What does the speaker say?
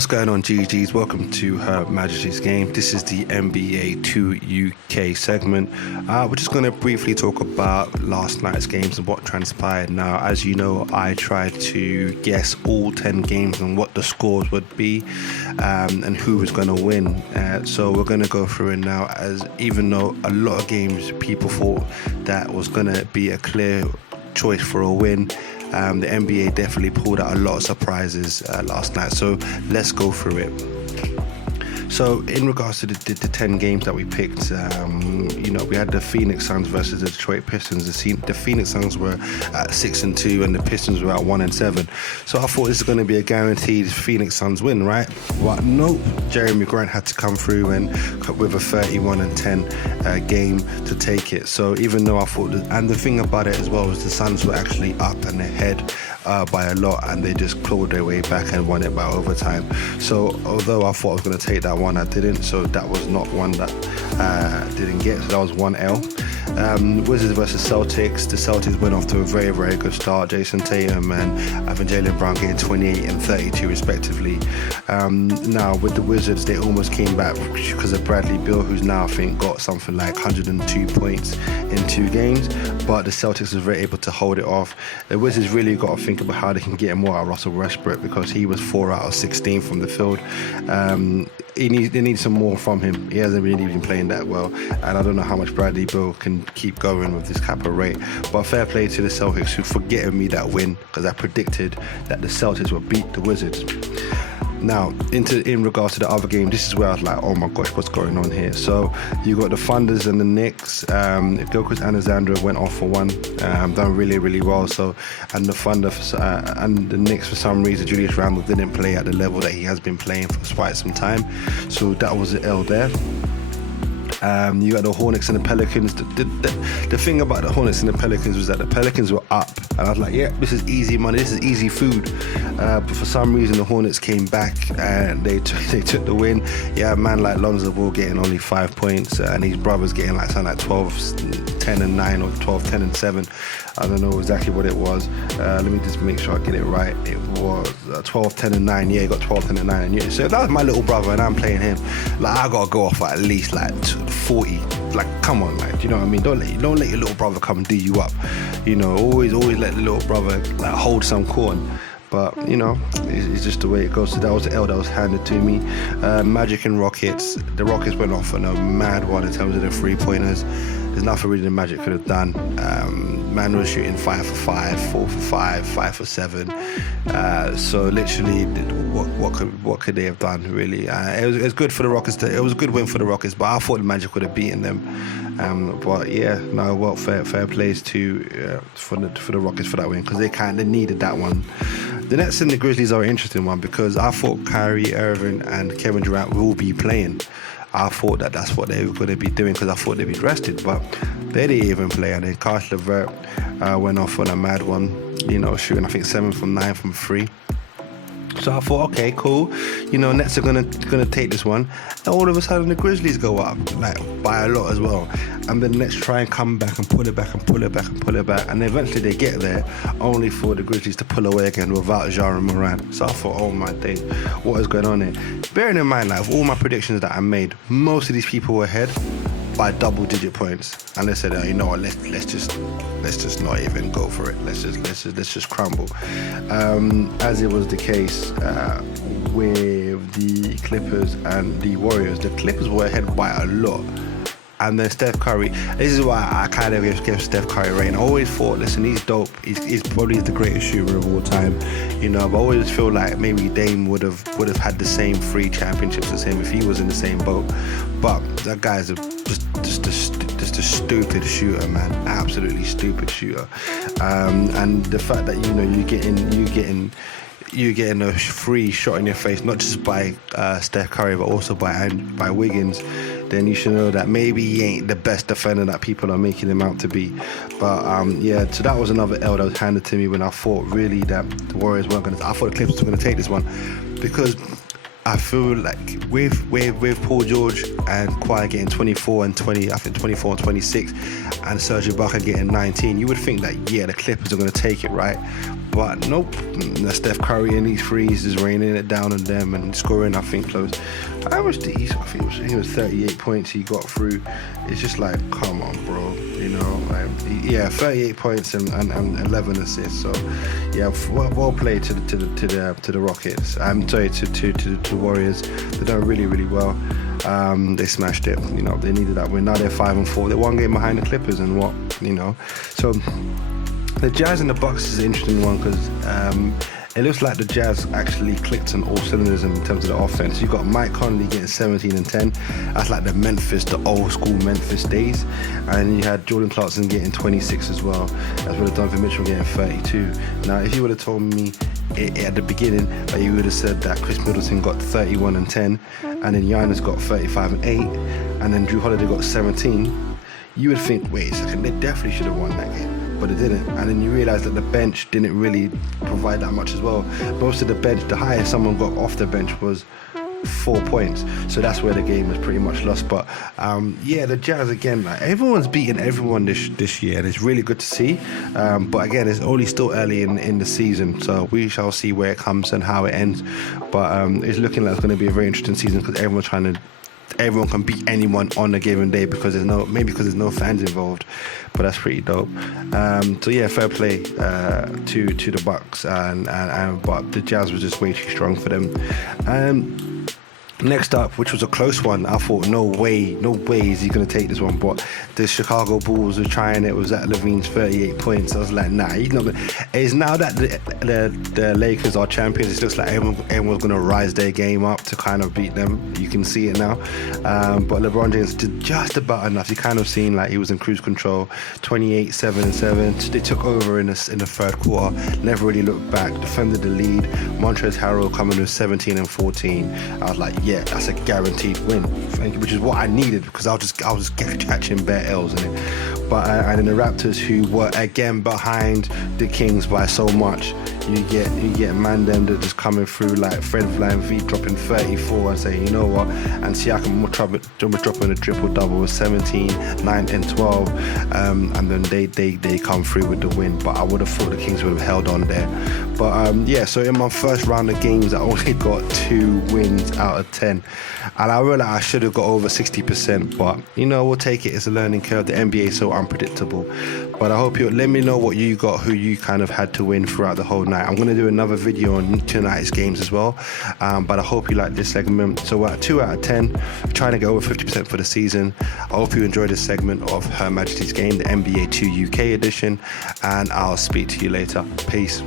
What's going on, GGs? Welcome to Her Majestys Game. This is the NBA2UK segment. We're just going to briefly talk about last night's games and what transpired. Now, as you know, I tried to guess all 10 games and what the scores would be and who was going to win. So we're going to go through it now, as even though a lot of games people thought that was going to be a clear choice for a win, the NBA definitely pulled out a lot of surprises last night, so let's go through it. So in regards to the 10 games that we picked, we had the Phoenix Suns versus the Detroit Pistons. The Phoenix Suns were at 6-2 and the Pistons were at 1-7. So I thought this is going to be a guaranteed Phoenix Suns win, right? But nope, Jeremy Grant had to come through and with a 31-10 game to take it. So even though I thought, and the thing about it as well was the Suns were actually up and ahead by a lot, and they just clawed their way back and won it by overtime. So although I thought I was going to take that one, I didn't. So that was not one that I didn't get. So that was 1L. Wizards versus Celtics. The Celtics went off to a very, very good start. Jason Tatum and Jaylen Brown getting 28 and 32 respectively. Now with the Wizards, they almost came back because of Bradley Beal, who's now I think got something like 102 points in 2 games. But the Celtics was very able to hold it off. The Wizards really got to think about how they can get more out of Russell Westbrook, because he was 4 out of 16 from the field. They need some more from him. He hasn't really been playing that well, and I don't know how much Bradley Beal can keep going with this cap of rate. But fair play to the Celtics, who forgetting me that win, because I predicted that the Celtics would beat the Wizards. Now, in regards to the other game, this is where I was like, oh my gosh, what's going on here? So you got the Thunders and the Knicks. Gilchrist Alexander went off for one, done really, really well. So, and the Thunder and the Knicks, for some reason, Julius Randle didn't play at the level that he has been playing for quite some time. So that was the L there. You got the Hornets and the Pelicans. The thing about the Hornets and the Pelicans was that the Pelicans were up, and I was like, yeah, this is easy money, this is easy food. But for some reason, the Hornets came back and they took the win. Yeah, a man like Lonzo Ball getting only 5 points, and his brothers getting like something like 12, 10 and 9 or 12, 10 and 7. I don't know exactly what it was. Let me just make sure I get it right. It was 12, 10 and 9. Yeah, he got 12, 10 and 9. And yeah, so that was my little brother, and I'm playing him. Like, I gotta go off at least like 40. Like, come on, like, you know what I mean? Don't let your little brother come and do you up. You know, always let the little brother like hold some corn. But, you know, it's just the way it goes. So that was the L that was handed to me. Magic and Rockets. The Rockets went off on a mad one in terms of the 3-pointers. There's nothing really the Magic could have done. Man was shooting 5 for 5, 4 for 5, 5 for 7. So literally, what could they have done, really? It was good for the Rockets. It was a good win for the Rockets, but I thought the Magic would have beaten them. But yeah, no, well, fair plays to for the Rockets for that win, because they needed that one. The Nets and the Grizzlies are an interesting one, because I thought Kyrie Irving and Kevin Durant will be playing. I thought that's what they were going to be doing, because I thought they'd be rested, but they didn't even play. And then Caris LeVert went off on a mad one, you know, shooting I think 7 from 9 from 3. So I thought, okay, cool. You know, Nets are gonna take this one. And all of a sudden, the Grizzlies go up, like, by a lot as well. And then Nets try and come back and pull it back and pull it back and pull it back. And eventually they get there, only for the Grizzlies to pull away again without Ja and Morant. So I thought, oh my days, what is going on here? Bearing in mind, like, all my predictions that I made, most of these people were ahead by double-digit points, and they said, you know what, let's just not even go for it. Let's just crumble. As it was the case with the Clippers and the Warriors. The Clippers were ahead by a lot. And then Steph Curry, this is why I kind of give Steph Curry a rating. I always thought, listen, he's dope. He's probably the greatest shooter of all time, you know. But I always feel like maybe Dame would have had the same 3 championships as him if he was in the same boat. But that guy's just a stupid shooter, man. Absolutely stupid shooter. And the fact that, you know, you're getting a free shot in your face, not just by Steph Curry, but also by Wiggins, then you should know that maybe he ain't the best defender that people are making him out to be. But yeah, so that was another L that was handed to me when I thought really that the Warriors weren't going to. I thought the Clippers were going to take this one, because I feel like with Paul George and Kawhi getting 24 and 20, I think 24 and 26, and Serge Ibaka getting 19, you would think that, yeah, the Clippers are going to take it, right? But nope, Steph Curry and these threes is raining it down on them and scoring, I think, close. How much did he? I think it was 38 points he got through. It's just like, come on, bro. 38 points and 11 assists. So, yeah, well played to the Rockets. I'm sorry, to the Warriors. They've done really, really well. They smashed it. They needed that win. Now they're 5-4. They're one game behind the Clippers and what. So the Jazz and the Bucks is an interesting one because it looks like the Jazz actually clicked on all cylinders in terms of the offense. You've got Mike Conley getting 17 and 10. That's like the old school Memphis days. And you had Jordan Clarkson getting 26 as well, as well as Donovan Mitchell getting 32. Now, if you would have told me at the beginning that you would have said that Chris Middleton got 31 and 10, and then Giannis got 35 and 8, and then Drew Holiday got 17, you would think, wait a second, they definitely should have won that game. But it didn't, and then you realise that the bench didn't really provide that much as well. Most of the bench, the highest someone got off the bench was 4 points, so that's where the game was pretty much lost. But the Jazz again, like, everyone's beating everyone this year, and it's really good to see. But again, it's only still early in the season, so we shall see where it comes and how it ends. But it's looking like it's going to be a very interesting season because everyone can beat anyone on a given day because there's no fans involved, but that's pretty dope. Fair play to the Bucks, but the Jazz was just way too strong for them. Next up, which was a close one, I thought no way is he going to take this one, but the Chicago Bulls were trying it. Was at Levine's 38 points. I was like, nah, he's not going to. It's now that the Lakers are champions, it looks like everyone's going to rise their game up to kind of beat them. You can see it now. But LeBron James did just about enough. You kind of seen like he was in cruise control, 28, 7 and 7. They took over in the third quarter, never really looked back, defended the lead. Montrezl Harrell coming with 17 and 14. I was like, yeah, that's a guaranteed win, which is what I needed because I was just catching bare L's in it. But and then the Raptors, who were again behind the Kings by so much, you get Mandem that just coming through like Fred VanVleet dropping 34 and saying, you know what, and Siakam dropping a triple double with 17, 9 and 12, and then they come through with the win. But I would have thought the Kings would have held on there. But so in my first round of games, I only got 2 wins out of 10, and I realized I should have got over 60%, but we'll take it. It's a learning curve. The NBA is so unpredictable. But I hope you let me know what you got, who you kind of had to win throughout the whole night. I'm going to do another video on tonight's games as well, but I hope you like this segment. So we're at 2 out of 10, trying to get over 50% for the season. I hope you enjoyed this segment of Her Majesty's Game, the NBA2UK edition, and I'll speak to you later. Peace.